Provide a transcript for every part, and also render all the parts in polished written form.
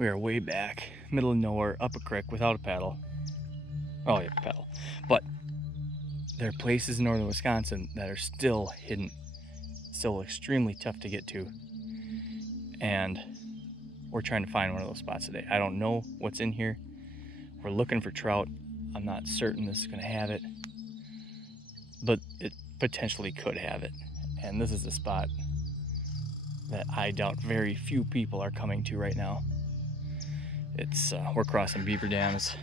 We are way back, middle of nowhere, up a creek without a paddle. Oh, you have a paddle. But there are places in northern Wisconsin that are still hidden, still extremely tough to get to. And we're trying to find one of those spots today. I don't know what's in here. We're looking for trout. I'm not certain this is going to have it, but it potentially could have it. And this is a spot that I doubt very few people are coming to right now. It's we're crossing beaver dams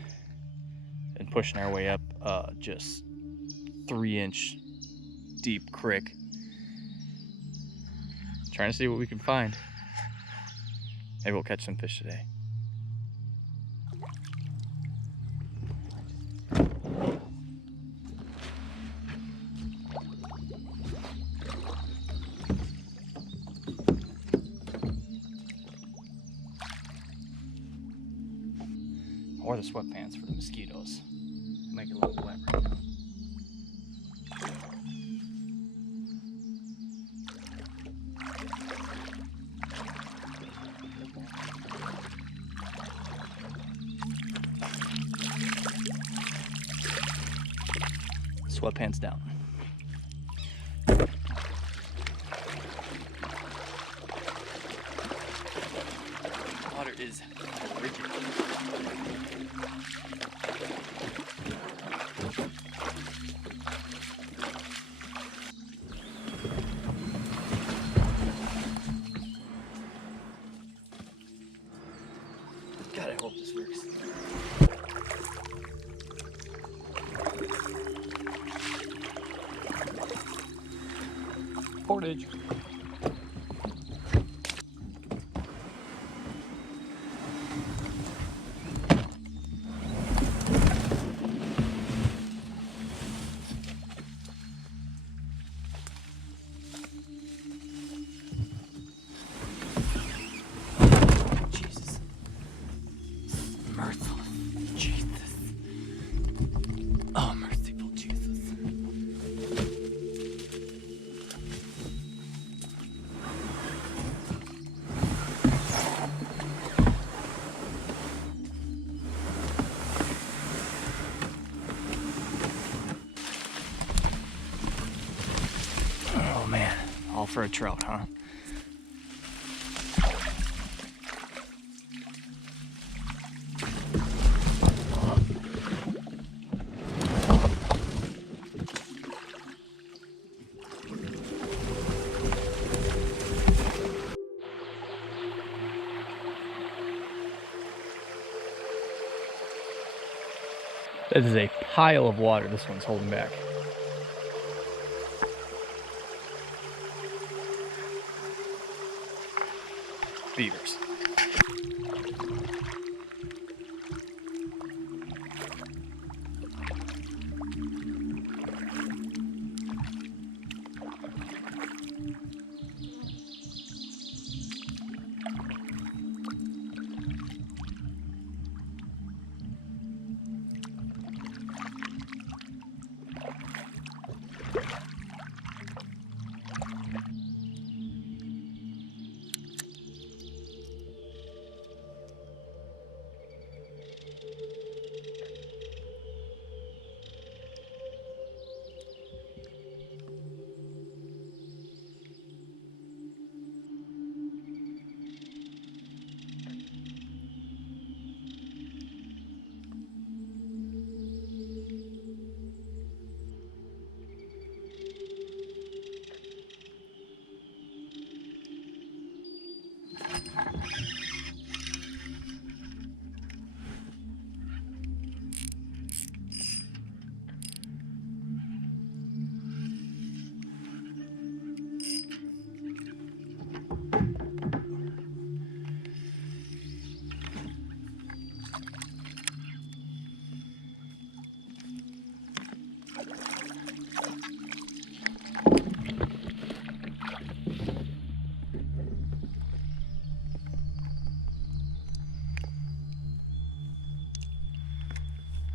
and pushing our way up just 3-inch deep creek, trying to see what we can find. Maybe we'll catch some fish today. Or the sweatpants for the mosquitoes. Make it a little wet right now. Sweatpants down. Water is rigid. God, I hope this works. Portage. Jesus. Merciful Jesus. Oh, merciful Jesus. Oh man, all for a trout, huh? That is a pile of water this one's holding back. Beavers.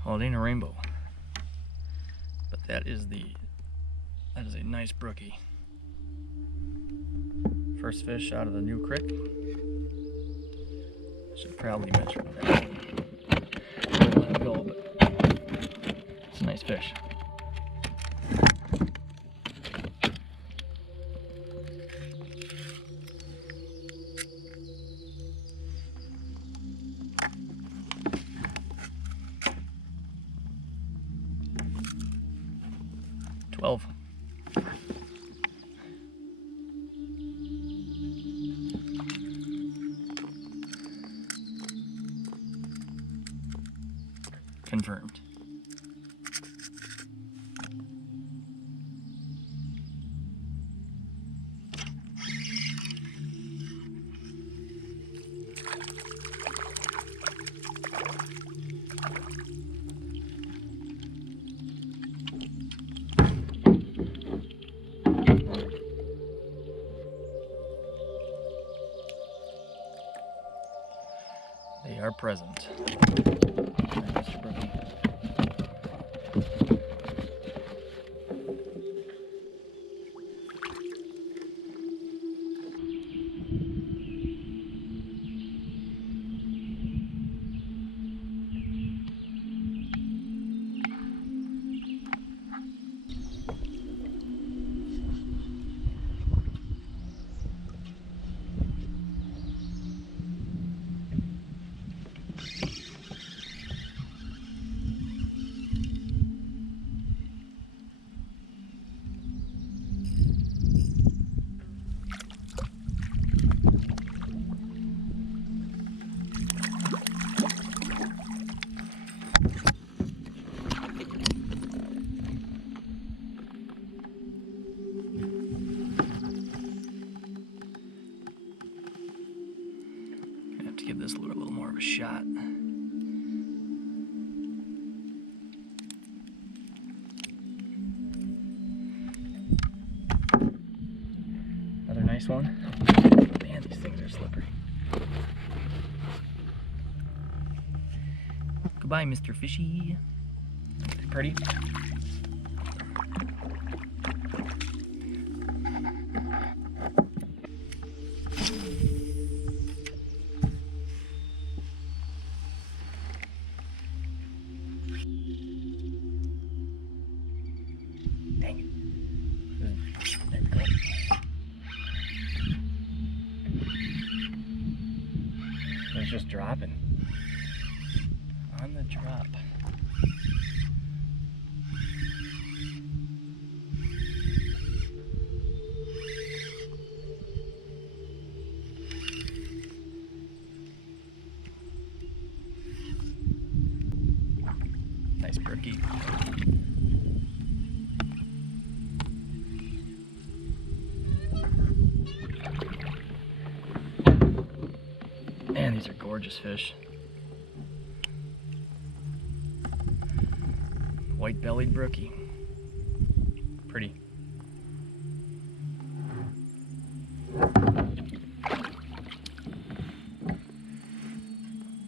Well, it ain't a rainbow, but that is a nice brookie. First fish out of the new creek. Should probably measure that. Don't let it go, but it's a nice fish. Confirmed. They are present. Mr. Brookie. To give this lure a little more of a shot. Another nice one. Man, these things are slippery. Goodbye, Mr. Fishy. Pretty. Dang it. There we go. It's just dropping. On the drop. Nice brookie. Man, these are gorgeous fish. White-bellied brookie. Pretty.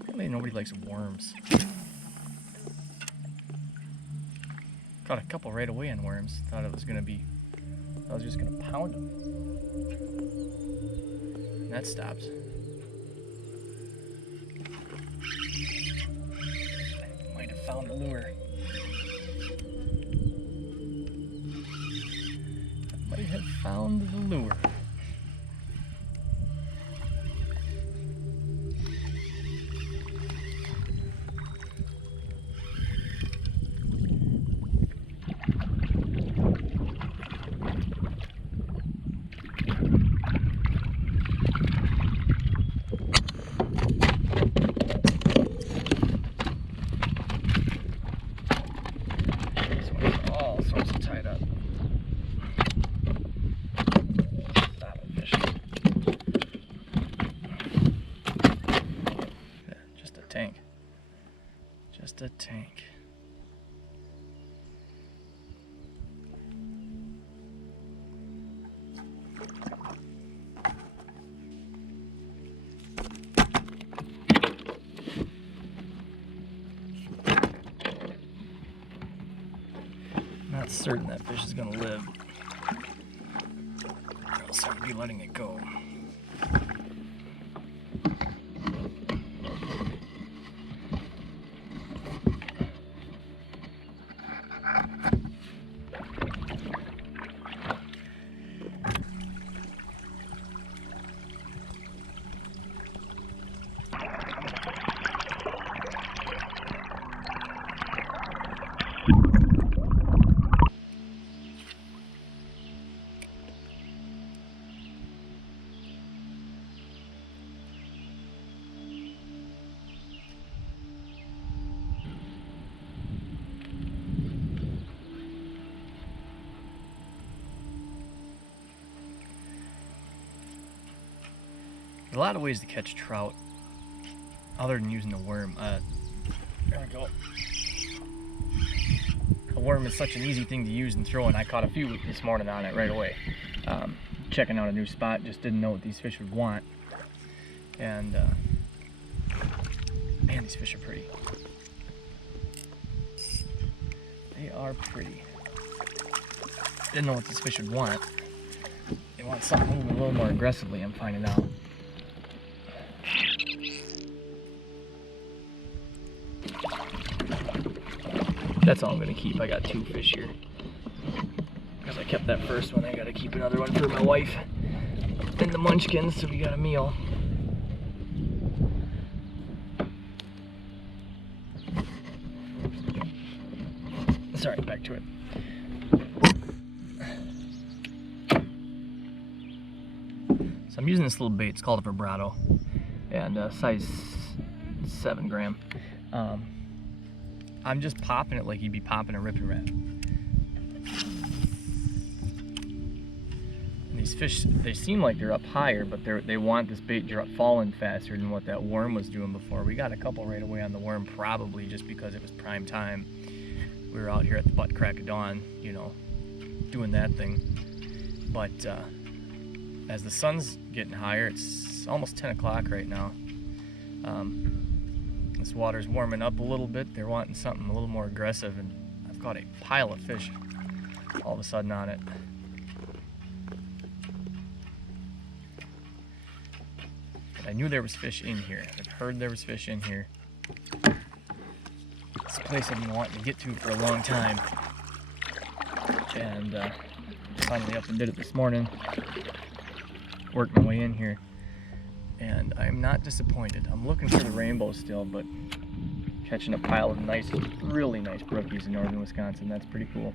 Apparently nobody likes worms. Caught a couple right away on worms. Thought it was gonna be, I was just gonna pound them. And that stops. Might have found the lure. Might have found the lure. Just a tank. Not certain that fish is going to live. Else I'd be letting it go. a lot of ways to catch trout other than using the worm. There we go. A worm is such an easy thing to use and throw, and I caught a few this morning on it right away. Checking out a new spot, just didn't know what these fish would want. And man, these fish are pretty. They are pretty. Didn't know what these fish would want. They want something moving a little more aggressively, I'm finding out. That's all I'm gonna keep. I got 2 fish here. Because I kept that first one, I gotta keep another one for my wife and the munchkins, so we got a meal. Sorry, back to it. So I'm using this little bait, it's called a vibrato, and size 7 gram. I'm just popping it like you'd be popping a ripping rap. And these fish, they seem like they're up higher, but they want this bait falling faster than what that worm was doing before. We got a couple right away on the worm, probably just because it was prime time. We were out here at the butt crack of dawn, you know, doing that thing. But as the sun's getting higher, it's almost 10 o'clock right now. This water's warming up a little bit. They're wanting something a little more aggressive, and I've got a pile of fish all of a sudden on it. But I knew there was fish in here. I've heard there was fish in here. It's a place I've been wanting to get to for a long time. And finally up and did it this morning. Worked my way in here. And I'm not disappointed. I'm looking for the rainbow still, but catching a pile of nice, really nice brookies in northern Wisconsin. That's pretty cool.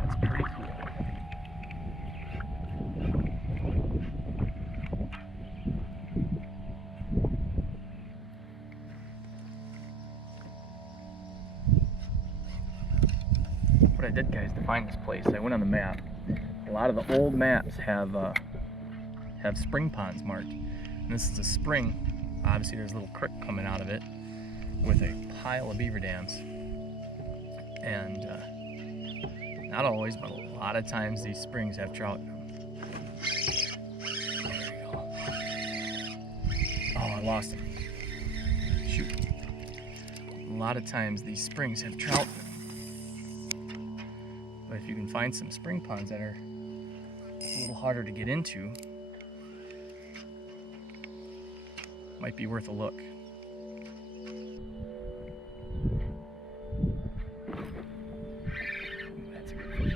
That's pretty cool. What I did, guys, to find this place, I went on the map. A lot of the old maps have spring ponds marked. And this is a spring. Obviously there's a little creek coming out of it with a pile of beaver dams. And not always, but a lot of times these springs have trout in them. There we go. Oh, I lost him. Shoot. A lot of times these springs have trout in them. But if you can find some spring ponds that are a little harder to get into, might be worth a look. That's a good fish.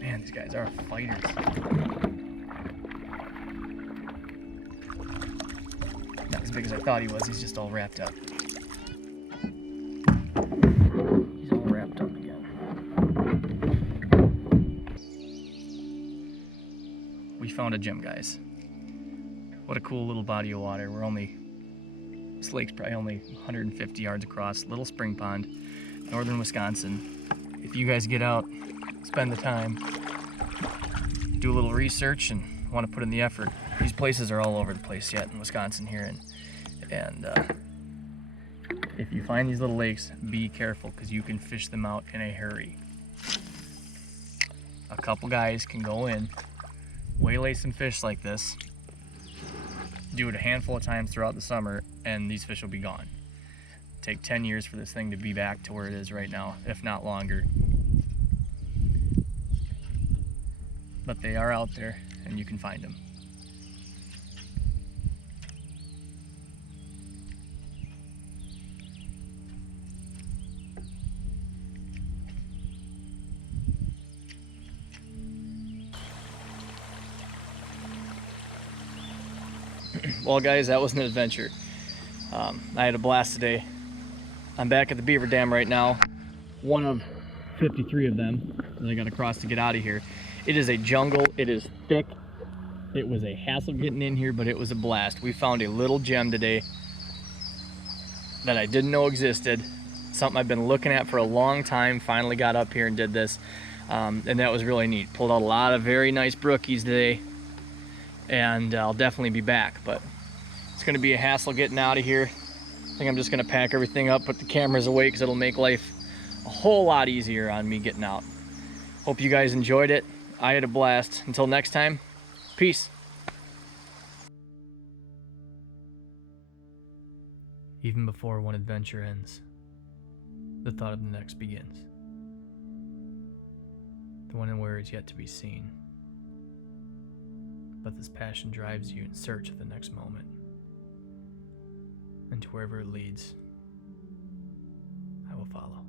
Man, these guys are fighters. Not as big as I thought he was, he's just all wrapped up. He's all wrapped up again. We found a gem, guys. What a cool little body of water. This lake's probably only 150 yards across, little spring pond, northern Wisconsin. If you guys get out, spend the time, do a little research and want to put in the effort, these places are all over the place yet in Wisconsin here, and if you find these little lakes, be careful, because you can fish them out in a hurry. A couple guys can go in, waylay some fish like this, do it a handful of times throughout the summer, and these fish will be gone. Take 10 years for this thing to be back to where it is right now, if not longer. But they are out there, and you can find them. Well, guys, that was an adventure. I had a blast today. I'm back at the beaver dam right now. One of 53 of them that I got to cross to get out of here. It is a jungle. It is thick. It was a hassle getting in here, but it was a blast. We found a little gem today. that I didn't know existed. Something I've been looking at for a long time. Finally got up here and did this. And that was really neat. Pulled out a lot of very nice brookies today. And I'll definitely be back. But it's going to be a hassle getting out of here. I think I'm just going to pack everything up, put the cameras away, because it'll make life a whole lot easier on me getting out. Hope you guys enjoyed it. I had a blast. Until next time, peace. Even before one adventure ends, the thought of the next begins. The when and where is yet to be seen. But this passion drives you in search of the next moment. And to wherever it leads, I will follow.